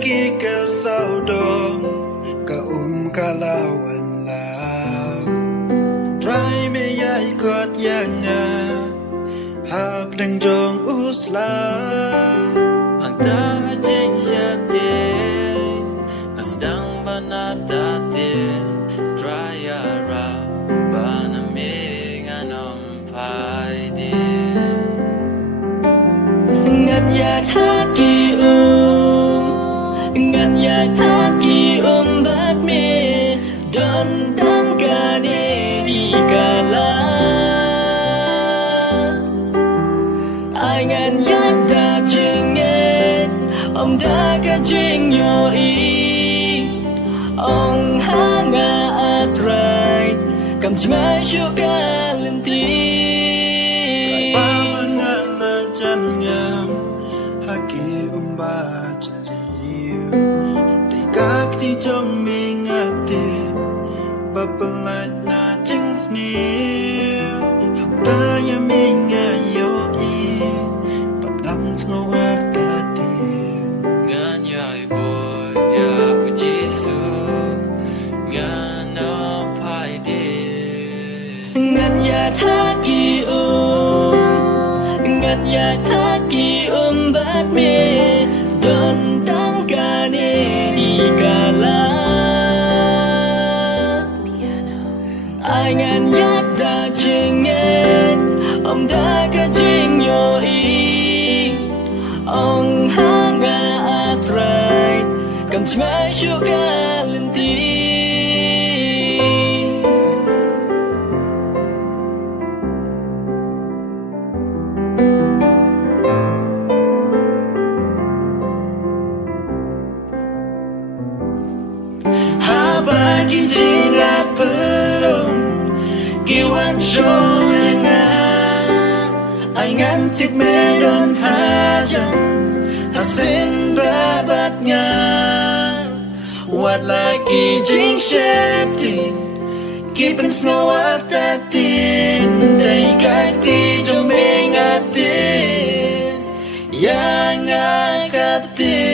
ki kau saudong ka ka lawan lao try me yai kot yanya hab dang jong usla ang ta jing syate nasdang banar datin try ara banaming anong pai din ngat yat haki ngat yat haki bat me dan tan kane di kala ai ngat yat ta chinget da ka jing yo i ong hanga atrai kam chmai shu ka lenti pamangala janyam haki ba chaliu likak ti jong mingate bapalat na jing sneer hamta ya minga yo i padam snowar kati ngan yai boy ya ujisu ngan ang pai din ngan yat haki ngan yat haki bat me don tan kane di kala ai ngan yat ta chinget da ka jing yo i ong hanga atrai kam chmai shu ka lenti bagi jingat belum kiwan sholenga ay ngantik medon hajan hasin dabatnya wat lagi jing syepti kipin snawar tatin day kati jomengatin yang ngakaptin